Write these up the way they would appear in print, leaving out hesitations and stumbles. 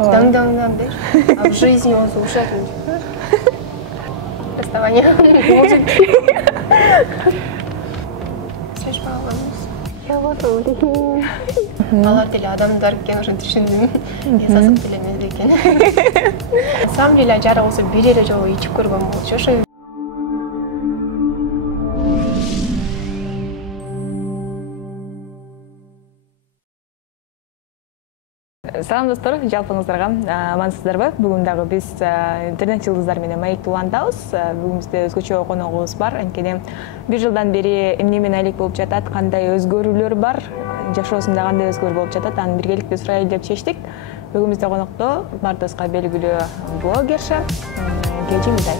Дан-дан-дан, а в жизни он слушает. Расставание. Слышь, Я вот улейм. Алар деле адамдар экен, ошон түшүндүм. Сасык деле эмес экен. На самом деле ажары болсо бир эле жолу ичип көргөн болчу. Ошо Салам достор, жалпыңыздарга амансыздарбы? Бүгүн дагы биз интернет жылдыздар менен маекти улантабыз. Бүгүн бизде өзгөчө коногубуз бар. Анткени бир жылдан бери эмне менен алек болуп жатат, кандай өзгөрүүлөр бар, жашоосунда кандай өзгөрүү болуп жатат, аны биргеликте сурайлы деп чечтик. Бүгүн бизде конокто бардыбызга белгилүү блогерша Кежи Мидай.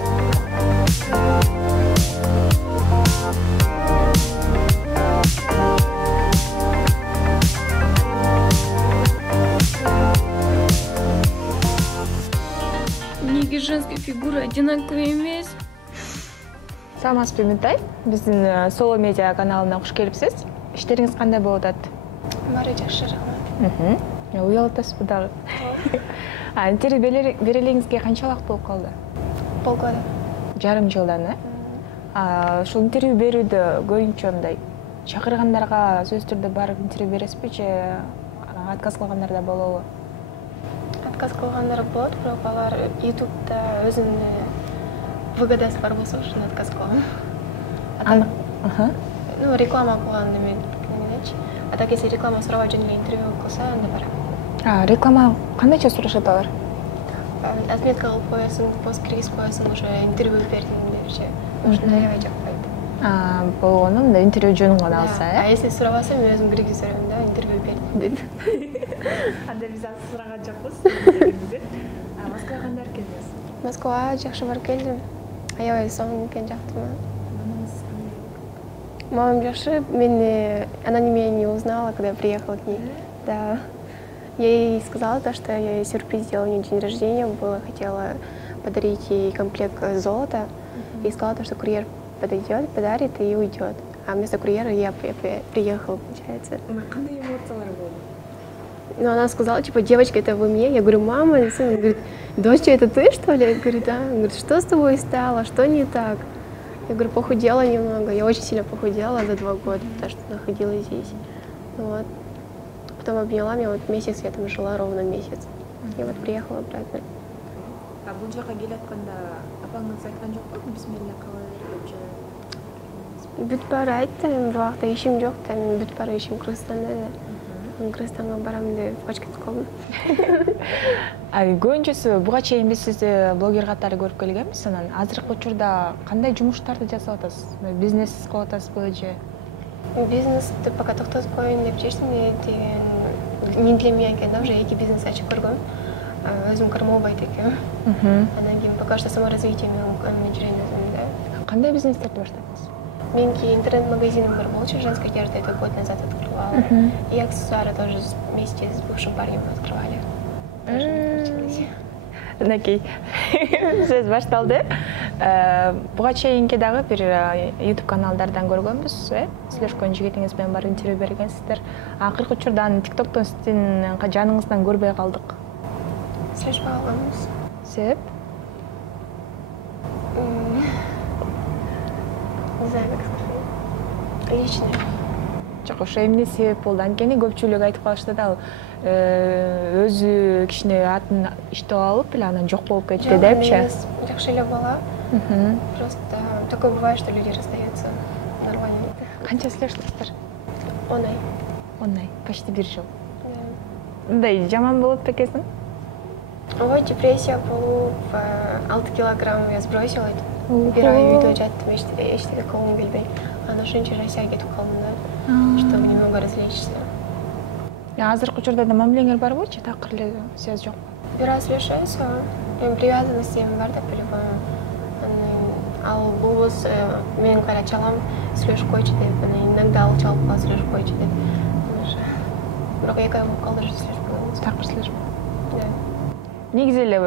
Женская фигура одинаковая эмес. Саламатсызбы Мидай? Биздин Соло медиа каналына куш келипсиз. Иштериңиз кандай болуп атат? баары жакшы, рахмат. Уялып атасызбы дагы? Интервью бере элеңизге канча убакыт болуп калды? Полгода. Жарым жылдан, ушул интервью берүүдө көбүнчө мындай чакыргандарга сөзсүз түрдө барып интервью бересизби же отказ кылгандар да болобу? Отказ кылгандар болот, бирок алар YouTube'да өзүнүн выгодасы бар болсо ошону отказ кылам. Ну, реклама кылган немечи. А так если реклама сурабай жөн эле интервью кылса, анда барам. Реклама кандайча сурашат алар? Отметка кылып коесуң, пост киргизип коесуң, уже интервью бердим депчи. Ошондой аябай жакпайт. Болгону мындай интервью жөнүн гана алса, А если сурабаса, мен өзүм киргизип берем да, интервью бердим деп. Анда биз азыр сураган жокпуз. Москвага кандай келдиңиз? Москвага жакшы барып келдим. Аябай сонун экен, жактым. Мамам жакшы, она меня не узнала, когда я приехала к ней. Да. Я ей сказала то, что я ей сюрприз сделала, у нее день рождения было, хотела подарить ей комплект золота. И сказала то, что курьер подойдет, подарит и уйдет. А вместо курьера я приехала, получается. Кандай эмоциялар болду? Но она сказала, типа, девочка, это вы мне? Я говорю, мама, и сын. Говорит, доча, это ты, что ли? Я говорю, да. Он говорит, что с тобой стало, что не так? Я говорю, похудела немного. Я очень сильно похудела за 2 года, потому что находилась здесь. Вот. Потом обняла меня, вот месяц я там жила, ровно месяц. И вот приехала обратно. А бул жака келатканда апаңыз айткан жокпу? Бисмилля кылып же? Бүт баары айтты, убакта ишим жок да, мен бүт баары ишим Кыргызстанда да. Кыргызстанга барам деп качып кетип калдым. Көбүнчөсү буга чейин биз сизди блогер катары көрүп келгенбиз. Анан азыркы учурда кандай жумуштарды жасап атасыз? Бизнес кылып атасызбы же? Бизнести пока токтотуп коеюн деп чечтим, деген не для меня экен да, уже 2 бизнес ачып көргөм. Өзүм кармалбайт экенмин. Анан кийин пока что саморазвитие менен жүрөйүн дедим да. Кандай бизнестерди баштадыңыз? Меники интернет-магазином бар болчу, женской одежды, это год назад открывала. И аксессуары тоже вместе с бывшим парнем открывали. Накей. Сөз башталды. Буга чейинки дагы бир YouTube каналдардан көргөнбүз, Слешкон жигитиңиз менен бар интервью бергенсиздер. Акыркы учурдан TikToктон сиздин жаныңыздан көрбөй калдык. Слешпай калганбыз. Себеп? Не знаю, как сказать. Личное. Жок, ошо эмне себеп болду? Анткени көпчүлүк айтып калышты да, өзү кичине атын иштеп алып эле анан жок болуп кетти депчи. Жакшы эле бала. Просто такое бывает, что люди расстаются нормально. Канча сүйлөштүңүздөр? 10 ай. 10 ай, почти 1 жыл. Мындай жаман болуп экенсиң? Ой, депрессия болуп, 6 килограмм я сбросила. 1 ай үйдө жаттым, эчтеке кылгым келбей. Анан ошончо Россияга кетип калдым да, чтобы немного развлечься. Азыркы учурда да мамилеңер барбы же такыр эле связь жокпу? Бир раз сүйлөшөбүз, привязанности бар да по-любому. Ал булбуз мен кара чалам, сүйлөшүп койчу деп, иногда ал чалып калып сүйлөшүп койчу деп. Бирок 2 ай болуп калды, сүйлөшпөйбүз. Такыр сүйлөшпөйбүз. Негизи эле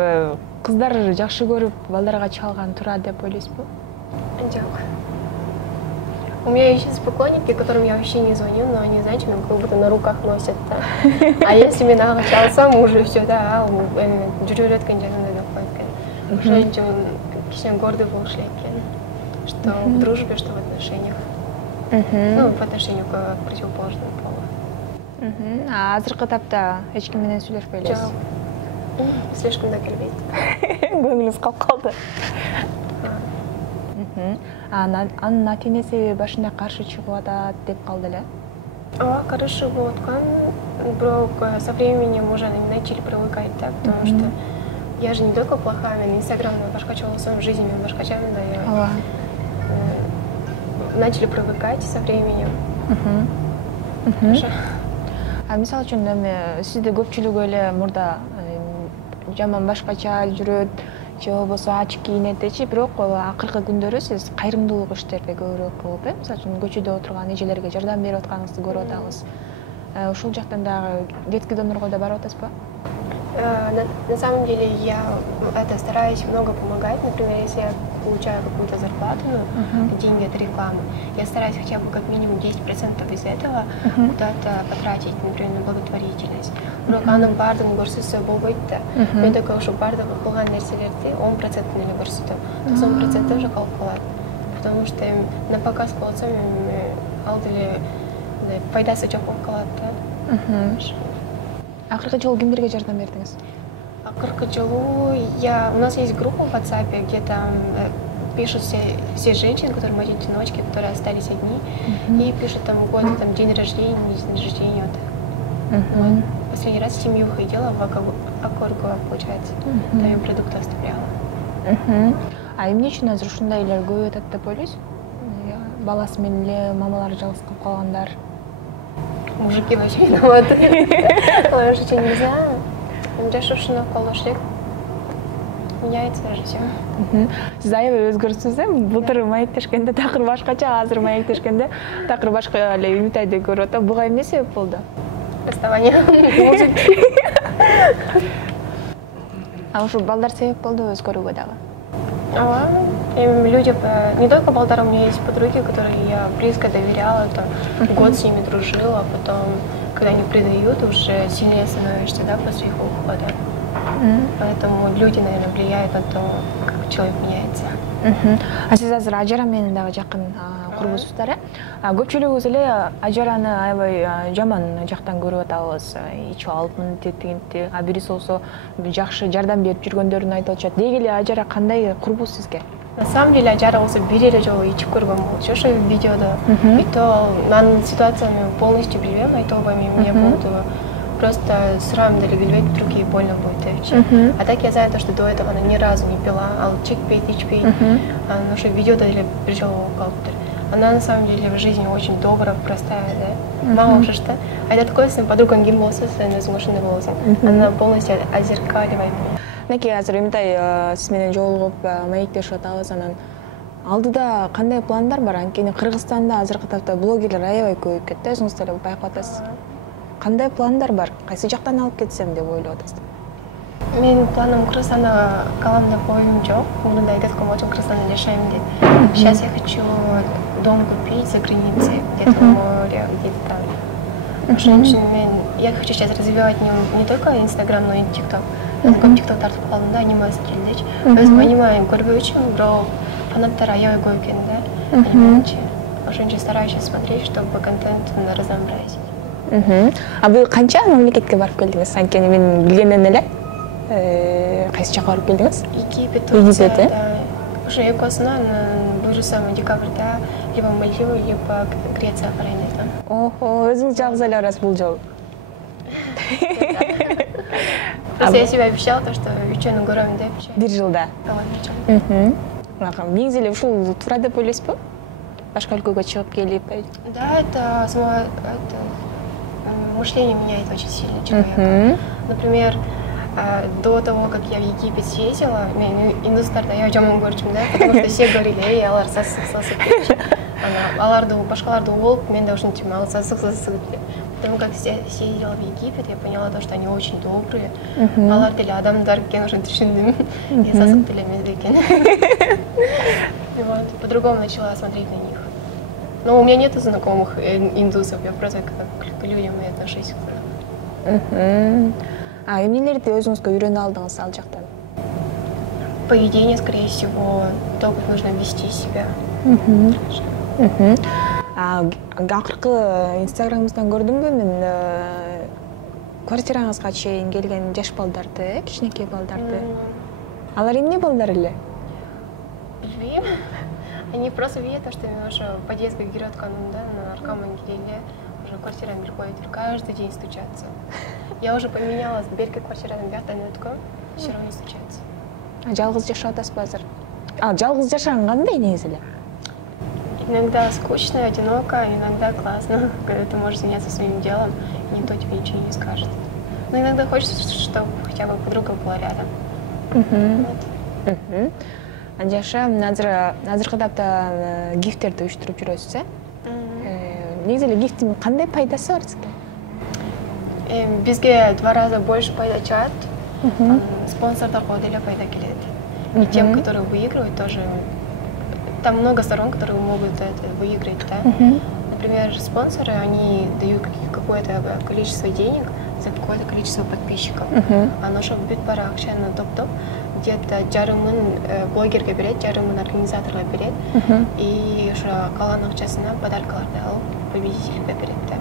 кыздар жакшы көрүп балдарга чалган туура деп ойлойсузбу? Жок. У меня есть поклонники, которым я вообще не звоню, но они, знаете, ну, как будто на руках носят, да. А если меня начался, уже все, да, жүрөт канжанында находит. Уже очень гордый был шлекен, что в дружбе, что в отношениях. Ну, в отношениях к противоположному полу. А азыркы тапта эч ким менен сүйлөшпөй элесиз? Слишком да келбейт. Көңүлүңүз калды. Анын ата энеси башында каршы чыгып атат деп калды эле. Каршы болуп аткан, бирок со временем уже начали привыкать, да, потому что я же не только плохая, мен инстаграмда башкача болсом, в жизни мен башкачамын да. Начали привыкать со временем. Мисалы үчүн эми сизде көпчүлүгү эле мурда жаман башкача жүрөт, же болбосо ачык кийинетчи, бирок акыркы күндөрү сиз кайрымдуулук иштерди көбүрөөк кылып, мисалы үчүн көчөдө отурган эжелерге жардам берип атканыңызды көрүп атабыз. Ушул жактан дагы детский донорго да барып атасызбы? На самом деле я стараюсь много помогать. Например, если я получаю какую-то зарплату, деньги от рекламы, я стараюсь хотя бы как минимум 10% из этого куда-то потратить, например, на благотворительность. Но аның бардығын көрсетсе болбойт да. Мен только ушу бардығы кылган нерселерди 10% эле көрсөтөм. 90% уже калып калат. Потому что на показ кылсам ал деле пайдасы жок болуп калат да. Акыркы жолу кимдерге жардам бердиңиз? Акыркы жолу у нас есть группа в WhatsApp, где там пишут все женщины, которые мать-одиночки, которые остались одни, и пишут там год, там день рождения, не день рождения. Вот. Последний раз семью ходила в Акорго, получается, там я продукты оставляла. А эмне үчүн азыр ушундай элер көп атат деп ойлойсуз? Баласы менен эле мамалары жалгыз калып калгандар. Мужики вообще виноваты. Я вообще не знаю. Жашушуна колошлек. Меняется же все. Сиз аябай өзгөрдүңүз да. Былтыр маектешкенде такыр башкача, азыр маектешкенде такыр башка эле Үмүт айды көрүп атам. Буга эмне себеп болду? Расставание. А ушу балдар себеп болду өзгөрүүгө дагы? Люди, не только балдар, у меня есть подруги, которые я близко доверяла, там, год с ними дружила, а потом, когда они предают, уже сильнее становишься, да, после их ухода. Поэтому люди, наверное, влияют на то, как человек меняется. А сиз азыр ажара менен дагы жакын курбусуздар, э? Көпчүлүгүбүз эле ажараны аябай жаман жактан көрүп атабыз. Ичип алыпмын, тетигинти, а бириси болсо жакшы жардам берип жүргөндөрүн айтып атышат. Деги эле ажара кандай курбуз сизге? На самом деле ажара болсо бир эле жолу ичип көргөн болчу ошо видеодо. И то анын ситуацияны полностью билбейм, айта албайм эмне болду. Просто сразу деле билбейт, вдруг ей больно будет вообще. А так я знаю, что до этого она ни разу не пила, ал чекпейт, ичпейт. Но что видеодо деле бир жолу калыптыр. Она на самом деле в жизни очень добрая, простая, да. Мама уже что? А это такой, если подруга гим болса, с машины болса. Она полностью озеркаливает меня. Неки азыр Үмүтай сиз менен жолугуп маектешип атабыз, анан алдыда кандай пландар бар? Анткени Кыргызстанда азыркы тапта блогерлер аябай көбөйүп кетти, өзүңүз деле байкап атасыз. Кандай пландар бар? Кайсы жактан алып кетсем деп ойлоп атасыз? Менин планым Кыргызстанда каламда коюм жок. Мурда айтып аткан болчумун, Кыргызстанда жашайм деп. Сейчас я хочу дом купить за границей, где-то в море, где-то там. Ошон я хочу сейчас развивать не только Инстаграм, но и ТикТок. Көп ТикТок тартып калдым да, анимация келдичи. Өзүм аниманы көрбөй үчүн, бирок фанаттар аябай көп экен да. Анимачы. Ошон үчүн стараюсь смотреть, чтобы контент разнообразить. А бул канча мамлекетке барып келдиңиз? Анткени мен билгенден эле кайсы жакка барып келдиңиз? Египет, Турция, да. Уже экосунан буюрсам декабрда либо Мальдивы, либо Греция карайм дейм. Охо, өзүңүз жалгыз эле барасыз бул жолу. Просто я себе обещала, что үчөөнү көрөм деп. Бир жылда. Негизи эле ушул туура деп ойлойсузбу? Башка өлкөгө чыгып келип. Да, это мышление меняет очень сильно человека. Например, до того, как я в Египет съездила, мен индустарда я жаман көрчүмүн да, потому что все говорили, эй, алар сасык депчи. Аларды башкаларды угулуп, мен да ушинтип, ал сасык деп. Потом, как я съездила в Египет, я поняла то, что они очень добрые. Алар деле адамдар экен, ошентип түшүндүм. Я сасык деле эмес экен. Вот, по-другому начала смотреть на них. Но у меня нет знакомых индусов, я просто как к людям и отношусь. Эмнелерди өзүңүзгө үйрөнө алдыңыз ал жактан? Поведение, скорее всего, то, как нужно вести себя. Акыркы инстаграмыңыздан көрдүмбү мен квартираңызга чейин келген жаш балдарды, кичинекей балдарды. Алар эмне балдар эле? Билбейм. Они просто видят то, что я уже подъездге кирип атканымда, наркоман келели, уже квартираны билип коюп, каждый день стучатся. Я уже поменялась, берки квартиранын бияктан өткөм, все равно стучатся. Жалгыз жашап атасызбы азыр? Жалгыз жашаган кандай негизи эле? Иногда скучно, одиноко, иногда классно, когда ты можешь заняться своим делом, и никто тебе ничего не скажет. Но иногда хочется, чтобы хотя бы подруга была рядом. Жаша, азыркы тапта гифтерди уюштуруп жүрөсүз, негизи эле гифтин кандай пайдасы бар сизге? Бизге 2 раза больше пайда чыгат, спонсордорго деле пайда келет. И тем, которые выигрывают, тоже там много сторон, которые могут это выиграть, да. Например, спонсоры, они дают какое-то количество денег за какое-то количество подписчиков. Оно чтобы бит бара акчаны топтоп, где-то жарымын блогерге берет, жарымын организаторга берет, и ошо калган акчасына подаркаларды алып победительге берет, да.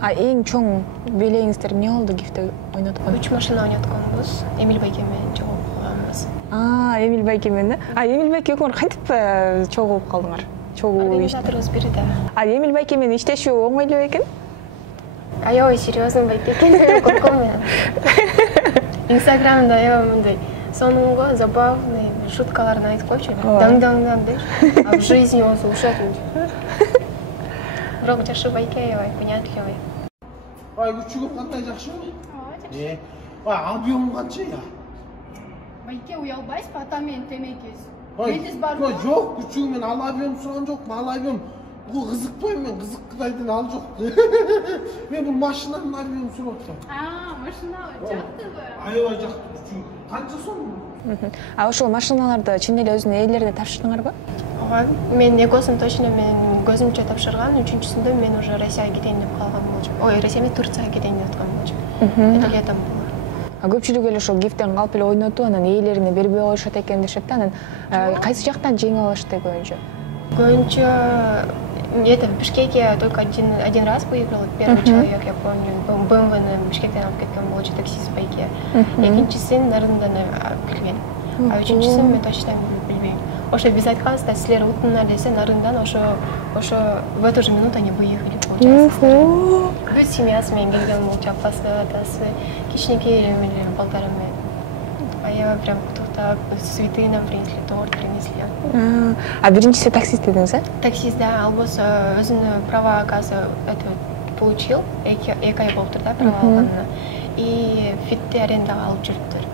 Эң чоң белеңиздер эмне болду гифте ойноткон? 3 машина ойнотконбуз, Эмиль Байке менен чогулуп калганбыз. Эмиль Байке менен, Эмиль Байке экөөңөр кантип чогулуп калдыңар? Организаторубуз бири да. Эмиль Байке менен иштешүү оңой эле бекен? Аябай серьезный Байке экен, корком мен. Инстаграмда аябай мындай сонунго забавный шуткаларын айтып койчу, даң дейт. А в жизни он слушает. Бирок жашы Байке аябай понятливый. Күчүгүм кандай жакшыбы? Объем канча я? Байке уялбайсызбы, ата менен темекесиз. Жок, күчүгүм мен ал объем сураган жокмун, ал объем бул кызыкпайм мен, кызыкпайдын ал жок. Мен бул машинанын объемин сурап атам. Машина жактыбы? Аябай жакты күчүгүм. Канча сом? Ошол машиналарды чын эле өзүнүн ээлерине тапшырдыңарбы? Мен экөөсүн точно мен көзүмчө тапшырган, үчүнчүсүндө мен уже Россияга кетейин деп калган болчу. Ой, Россия эмес, Турцияга кетейин деп аткан болчу. Это летом было. Көпчүлүк эле ошол гифтен калп эле ойнотуп, анан ээлерине бербей коюшат экен дешет да. Анан кайсы жактан жеңип алышты көбүнчө? Это в Бишкеке только один раз выиграл первый человек, я помню. БМВ Бишкектен алып кеткен болчу таксист Байке. Экинчисин Нарындан алып келген. А үчүнчүсүн мен точно билбейм. Ошо биз айтканбыз, силер утуңар десе Нарындан ошо в эту же минуту они выехали, получается. Бүт семьясы менен келген болчу, апасы, атасы, кичинекей балдары менен. Аябай прям куттуктап, цветы нам принесли, торт принесли. Биринчиси таксист дедиңиз, Таксист, да, ал болсо өзүнүн права оказа получил, эки ай болуптур да права алганына. И фитти арендага алып жүрүптүр.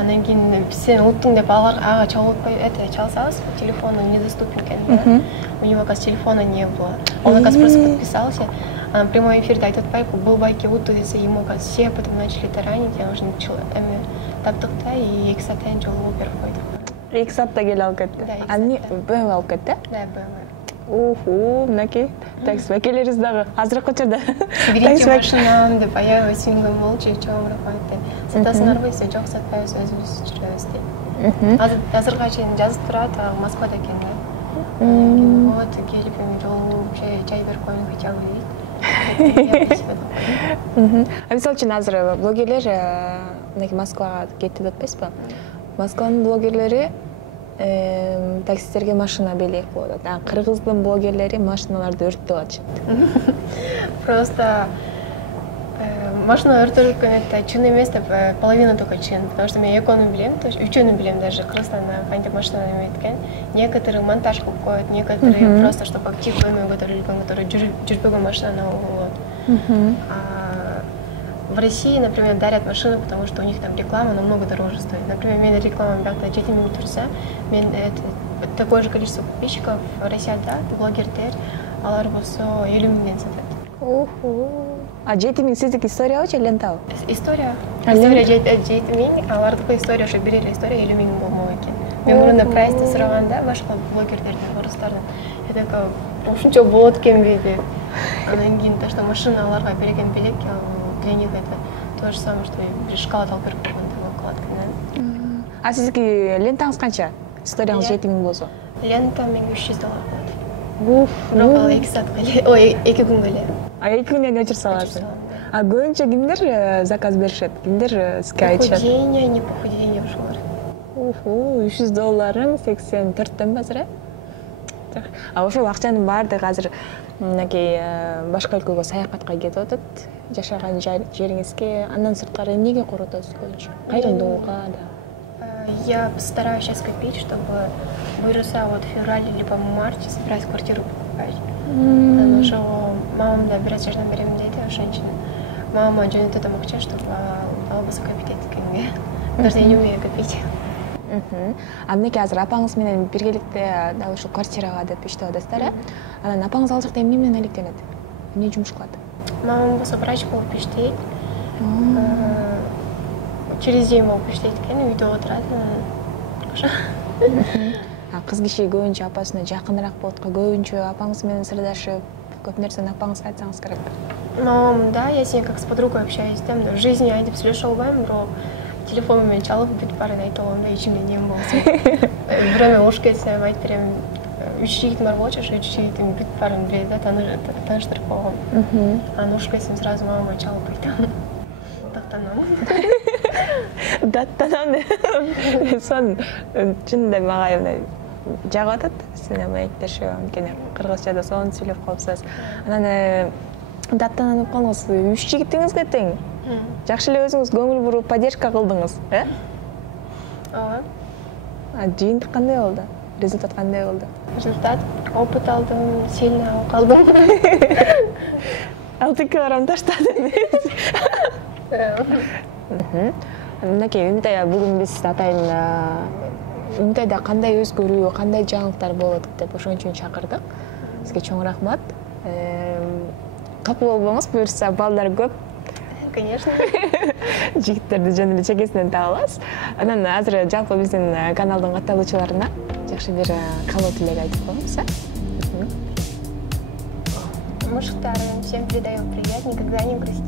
Анан кийин сен уттуң деп ага чалсабыз, телефону недоступен экен. У него, оказывается, телефона не было. Он, оказывается, просто подписался. А в прямой эфирде айтып атпайбы, был Байке утту десе, ему, оказывается, все потом начали таранить, я уже таптык да, и 2 сааттан жолу Uber койдук. 2 саатта келип алып кетти. БМВ алып кетти? Да, БМВ. Мынакей, такси Байкелериз дагы азыркы учурда. Берите машинам деп аябай сүйүнгөн болчу, чоң рахмат. Сатасыңарбы десе, жок сатпайбыз, өзүбүз жүрөбүз дейт. Азыркыга чейин жазып турат, Москвада экен да. Вот келип жолу чай берип коюң хотя бы дейт. Мисалы үчүн азыр блогерлер мынакей Москвага кетти деп атпайсызбы? Москванын блогерлери таксисттерге машина белек болуп атат. Кыргыздын блогерлери машиналарды өрттөп атышат. Просто машина өртөлүп это чын эмес деп половина только чын, потому что мен экөөнү билем, то есть үчөөнү билем даже Кыргызстанда кантип машина эме эткен. Некоторые монтаж кылып коет, некоторые просто чтобы актив көймө көтөрүлгөн, которые жүрбөгөн машинаны алып. В России, например, дарят машину, потому что у них там реклама намного дороже стоит. Например, мен реклама бияқта 7 минут турса, мен такое же количество подписчиков в России, да, блогерлер, алар болсо 50 миңден сатат. 7 миң сиздики историябы же лентабы? История 7 миң, алардыкы история ошо бир эле история 50 миң болмок экен. Мен бұрында прайсты сұрағанда башқа блогерлерден, орыстардан, я такая, ушунча болот экен бе деп. Анан кийин то, что машиналарга берген белек, для них это то же самое, что бир шоколад алып берип койгондой болуп калат экен. А сиздики лентаңыз канча? Историяңыз 7000 болсо. Лента менге $300 болот. Бирок ал 2 саатка эле, ой, 2 күнгө эле. А 2 күндөн өчүр саласың. А көбүнчө кимдер заказ беришет? Кимдер сизге айтышат? Похудение, не похудение ушулар. $300 84төн ба азыр? А ошол акчанын баардыгы азыр мынакей башка өлкөгө саякатка кетип атат. Жашаган жериңизге, андан сырткары эмнеге коротосуз көбүнчө? Кайрымдуулукка да. Я постараюсь сейчас копить, чтобы выросла вот в феврале либо в марте собирать квартиру покупать. Потому что мама да бираз жардам берем дейт, ошончун мама жөнөтөт акча, чтобы албаса копить эткенге. Потому что я не умею копить. А мынакей азыр апаңыз менен биргеликте дал ушул квартирага деп иштеп атасыздар, э? Анан апаңыз ал жакта эмне менен алектенет? Эмне жумуш кылат? Мама болсо врач болуп иштейт. Через день болуп иштейт экен, үйдө отурат. Кыз киши көбүнчө апасына жакыныраак болот, көбүнчө апаңыз менен сырдашып, көп нерсени апаңызга айтсаңыз керек. Мамам, да, я с ней как с подругой общаюсь, да, в жизни айтып сүйлөшө албайм, бирок телефон менен чалып бүт баарын айтып алам да, ичимде нем болсо. Бирөөнүн уруш кетсем айтып берем, 3 жигитим бар болчу, ошо 3 жигитим бүт баарын билет да, тааныштырып койгом. Анан уруш кетсем сразу мамама чалып айтам. Даттанам. Даттанам деп. Сон чынында мага мындай жагып атат. Сен маектешип, анткени кыргызчада сонун сүйлөп калыпсыз. Анан даттанып калдыңыз, 3 жигитиңизге тең. Жакшы эле өзүңүз көңүл буруп поддержка кылдыңыз, э? Ооба. Жыйынтык кандай болду? Результат кандай болду? Результат опыт алдым, сильно калдым. 6 килограмм таштадым. Мынакей Үнтая бүгүн биз атайын Үнтайда кандай өзгөрүү, кандай жаңылыктар болот деп ошон үчүн чакырдык. Сизге чоң рахмат. Капы болбоңуз, буюрса балдар көп. Конечно. Жигиттерди жөн эле чекесинен таба алабыз. Анан азыр жалпы биздин каналдын катталуучуларына жакшы бир каалоо тилек айтып коебуз, э? Муштарым, всем передаем привет, никогда не грустите.